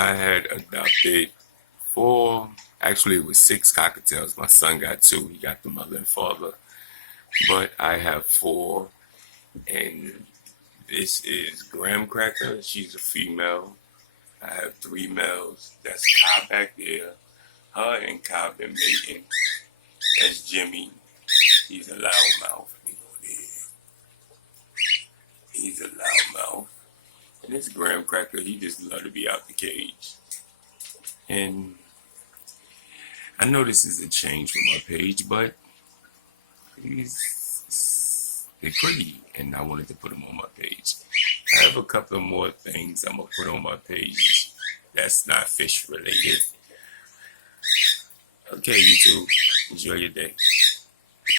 I had adopted four, actually it was six cockatiels. My son got two. He got the mother and father. But I have four, and this is Graham Cracker. She's a female. I have three males. That's Kai back there. Her and Kai been mating. That's Jimmy. He's a loudmouth. He's a loudmouth. And this Graham Cracker, he just love to be out the cage. And I know this is a change from my page, but they're pretty, and I wanted to put them on my page. I have a couple of more things I'm gonna put on my page that's not fish related. Okay, YouTube, enjoy your day.